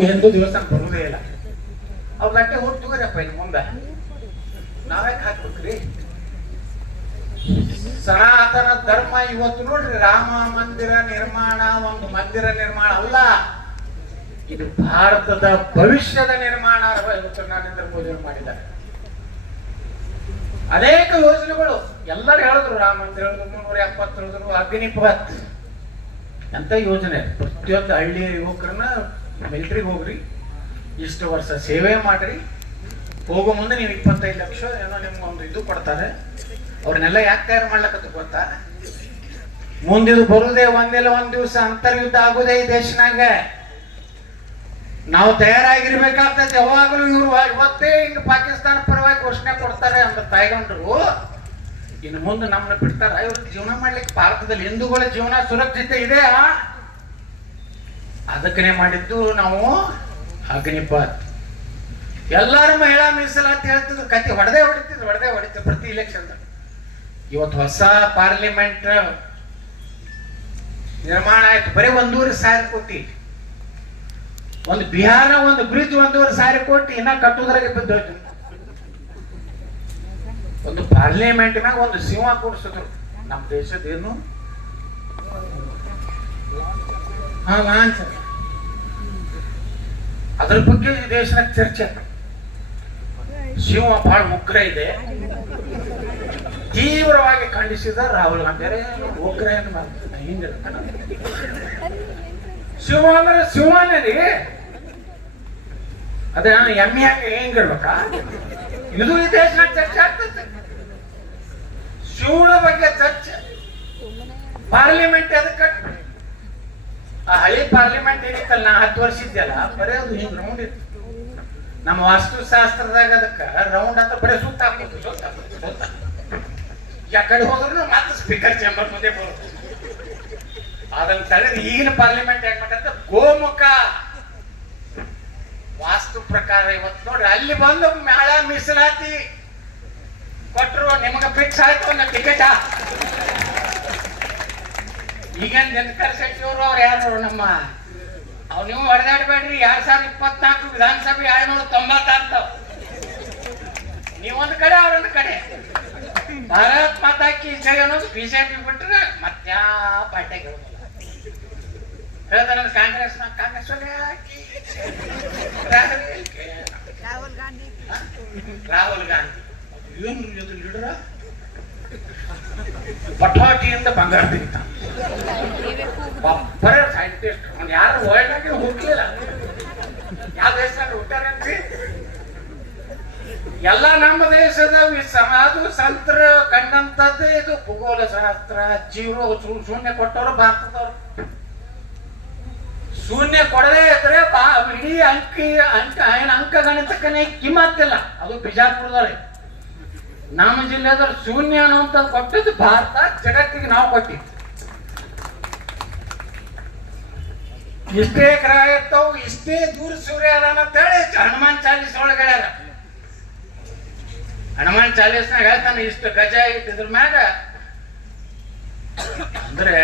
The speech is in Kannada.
ಎಂದು ಬರುವುದೇ ಇಲ್ಲ. ಅವ್ರ ಗಂಟೆ ಹೋಗಿ ತಗೋರಪ್ಪ ಇನ್ನು ಮುಂದೆ. ನಾವ್ಯಾಕೆ ಹಾಕ್ಬೇಕ್ರಿ? ಸನಾತನ ಧರ್ಮ ಇವತ್ತು ನೋಡ್ರಿ, ರಾಮ ಮಂದಿರ ನಿರ್ಮಾಣ, ಒಂದು ಮಂದಿರ ನಿರ್ಮಾಣ ಅಲ್ಲ. ಇದು ಭಾರತದ ಭವಿಷ್ಯದ ನಿರ್ಮಾಣ ಇವತ್ತು ನರೇಂದ್ರ ಮೋದಿ ಮಾಡಿದ್ದಾರೆ? ಅನೇಕ ಯೋಜನೆಗಳು. ಎಲ್ಲರೂ ಹೇಳಿದ್ರು, ರಾಮ ಮಂದಿರ ನೂರ ಎಪ್ಪತ್ತು ಹೇಳಿದ್ರು ಅಂತ ಯೋಜನೆ? ಪ್ರತಿಯೊಂದು ಹಳ್ಳಿಯ ಯುವಕರನ್ನ ಮಿಲಿಟ್ರಿಗೆ ಹೋಗ್ರಿ, ಇಷ್ಟು ವರ್ಷ ಸೇವೆ ಮಾಡ್ರಿ. ಹೋಗೋ ಮುಂದೆ ನೀವು ಇಪ್ಪತ್ತೈದು ಲಕ್ಷ ಏನೋ ನಿಮ್ಗೆ ಒಂದು ಇದು ಕೊಡ್ತಾರೆ. ಅವ್ರನ್ನೆಲ್ಲ ಯಾಕೆ ತಯಾರು ಮಾಡ್ಲಕ್ಕ ಗೊತ್ತಾ? ಮುಂದಿದು ಬರುದೇ ಒಂದಿಲ್ಲ, ಒಂದ್ ದಿವಸ ಅಂತರ್ಯುದ್ಧ ಆಗುದೇ ಈ ದೇಶನಾಗ. ನಾವು ತಯಾರಾಗಿರ್ಬೇಕಾಗ್ತದೆ, ಯಾವಾಗಲೂ ಇವ್ರು ಇವತ್ತೇ ಹಿಂಗ ಪಾಕಿಸ್ತಾನ ಪರವಾಗಿ ಘೋಷಣೆ ಕೊಡ್ತಾರೆ ಅಂತ ತಾಯ್ಗೊಂಡ್ರು. ಇನ್ನು ಮುಂದೆ ನಮ್ಮನ್ನ ಬಿಡ್ತಾರ, ಇವ್ರ ಜೀವನ ಮಾಡ್ಲಿಕ್ಕೆ ಭಾರತದಲ್ಲಿ ಹಿಂದೂಗಳ ಜೀವನ ಸುರಕ್ಷಿತ ಇದೆಯಾ? ಅದಕ್ಕನೆ ಮಾಡಿದ್ದು ನಾವು ಅಗ್ನಿಪಾತ್ ಎಲ್ಲಾರು ಮಹಿಳಾ ಮೀಸಲಾತಿ ಹೇಳ್ತಿದ್ರು ಕತೆ ಹೊಡೆದೇ ಹೊಡಿತಿದ್ರು ಹೊಡೆದೇ ಹೊಡಿತಿದ್ರು ಪ್ರತಿ ಇಲೆಕ್ಷನ್ ಇವತ್ತು ಹೊಸ ಪಾರ್ಲಿಮೆಂಟ್ ನಿರ್ಮಾಣ ಆಯ್ತು. ಬರೀ ಒಂದೂವರೆ ಸಾವಿರ ಕೋಟಿ. ಒಂದು ಬಿಹಾರ, ಒಂದು ಬ್ರಿಜ್ ಒಂದೂವರೆ ಸಾವಿರ ಕೋಟಿ, ಇನ್ನ ಕಟ್ಟುದ್ರಾಗೆ ಬಿದ್ದೋಯ್ತು. ಒಂದು ಪಾರ್ಲಿಮೆಂಟ್ ಮ್ಯಾಗ ಒಂದು ಸಿಂಹ ಕೂಡಿಸಿದ್ರು ನಮ್ಮ ದೇಶದ ಏನು ಅದ್ರ ಬಗ್ಗೆ ಈ ದೇಶದ ಚರ್ಚೆ. ಶಿವ ಬಹಳ ಉಗ್ರ ಇದೆ. ತೀವ್ರವಾಗಿ ಖಂಡಿಸಿದ ರಾಹುಲ್ ಗಾಂಧಿ ಉಗ್ರ ಹಿಂಗಿರ್ತಾನೆ ಸಿಂಹ ಅಂದ್ರೆ ಸಿಂಹನೇ ರೀ ಅದೇ ಎಮ್ಮೆ ಹಂಗೆ ಹೆಂಗಿರ್ಬೇಕಾ? ಇದು ಈ ದೇಶದ ಚರ್ಚೆ ಆಗ್ತದೆ. ಶಿವನ ಬಗ್ಗೆ ಚರ್ಚೆ. ಪಾರ್ಲಿಮೆಂಟ್ ಹಳಿ ಪಾರ್ಲಿಮೆಂಟ್ ಏನಿತ್ತಲ್ಲ ನಾ ಹತ್ತು ವರ್ಷ ಇದ್ದಲ್ಲ ಬರೀ ಅದು ಹಿಂಗ್ ರೌಂಡ್ ಇತ್ತು. ನಮ್ಮ ವಾಸ್ತುಶಾಸ್ತ್ರದಾಗ ಅದಕ್ಕ ರೌಂಡ್ ಅಂತ ಬರೀ ಸುತ್ತ ಹಾಕೋದು ಯಾಕಡೆ ಹೋದ್ರು ಮತ್ತೆ ಸ್ಪೀಕರ್ ಚೇಂಬರ್ ಮುಂದೆ ಬರೋದು. ಅದನ್ನ ತಡೆದು ಈಗಿನ ಪಾರ್ಲಿಮೆಂಟ್ ಮಾಡಂತ ಗೋಮುಖ. ವಾಸ್ತು ಪ್ರಕಾರ ಇವತ್ತು ನೋಡ್ರಿ, ಅಲ್ಲಿ ಬಂದು ಮೇಳ ಮೀಸಲಾತಿ. ಕೊಟ್ರು, ನಿಮಗ ಫಿಕ್ಸ್ ಆಯ್ತು ನನ್ನ ಟಿಕೆಟ ಈಗ ದಿನಕರ್ ಸಚಿವರು ಅವ್ರು ಯಾರು ನಮ್ಮ? ಅವ್ರು ನೀವು ಹೊಡೆದಾಡ್ಬೇಡ್ರಿ ಎರಡ್ ಸಾವಿರದ ಇಪ್ಪತ್ನಾಲ್ಕು ವಿಧಾನಸಭೆ ಏಳ್ನೂರ ತೊಂಬತ್ತಾರು ನೀವೊಂದು ಕಡೆ ಅವ್ರೊಂದು ಕಡೆ. ಭಾರತ್ ಮಾತಾ ಕಿ ಜಯ ಅನ್ನೋದು ಬಿಜೆಪಿ ಬಿಟ್ರೆ ಮತ್ಯಾ ಪಾರ್ಟಿಗೆ ಹೋಗಲ್ಲ. ಹೇಳ್ದ ನನ್ನ ಕಾಂಗ್ರೆಸ್ ಕಾಂಗ್ರೆಸ್? ರಾಹುಲ್ ಗಾಂಧಿ. ರಾಹುಲ್ ಗಾಂಧಿ. ಏನು ಇದು ಲೀಡರ? ಅಂತ ಬಂಗಾರ ತೆಗಿತ ಒಬ್ಬರೇ ಸೈಂಟಿಸ್ಟ್ ಅವ್ನು ಯಾರು ವರ್ಲ್ಡ್ನಾಗೆ ಹುಟ್ಟಲಿಲ್ಲ ಯಾವ ದೇಶದಲ್ಲಿ ಹುಟ್ಟಾರಂತಿ ಎಲ್ಲ ನಮ್ಮ ದೇಶದ ಅದು ಸಂತರ ಕಂಡಂತದ್ದೇ ಇದು. ಭೂಗೋಳ ಶಾಸ್ತ್ರ ಜೀರೋ ಶೂನ್ಯ ಕೊಟ್ಟವರು ಭಾರತದವರು. ಶೂನ್ಯ ಕೊಡದೇ ಇದ್ರೆ ಇಡೀ ಅಂಕಿ, ಅಂಕ, ಏನ್ ಅಂಕ ಗಣಿತಕ್ಕನೆ ಕಿಮ್ಮತ್ತಿಲ್ಲ ಅದು ಬಿಜಾಪುರದವ್ರೆ. ನಮ್ಮ ಜಿಲ್ಲೆದವ್ರು ಶೂನ್ಯ ಅನ್ನುವಂತ ಕೊಟ್ಟಿದ್ದು ಭಾರತ ಜಗತ್ತಿಗೆ ನಾವು ಕೊಟ್ಟಿದ್ದು. ಇಷ್ಟೇ ಗ್ರಹ ಇರ್ತಾವು ಇಷ್ಟೇ ದೂರ ಸೂರ್ಯ ಅದಾನ ಅಂತೇಳಿ ಹನುಮಾನ್ ಚಾಲೀಸ್ ಒಳಗೆ ಹನುಮಾನ್ ಚಾಲೀಸ್ನಾಗ ಹೇಳ್ತಾನೆ, ಇಷ್ಟು ಗಜ ಇಟ್ಟಿದ್ರ ಮ್ಯಾಗ, ಅಂದ್ರೆ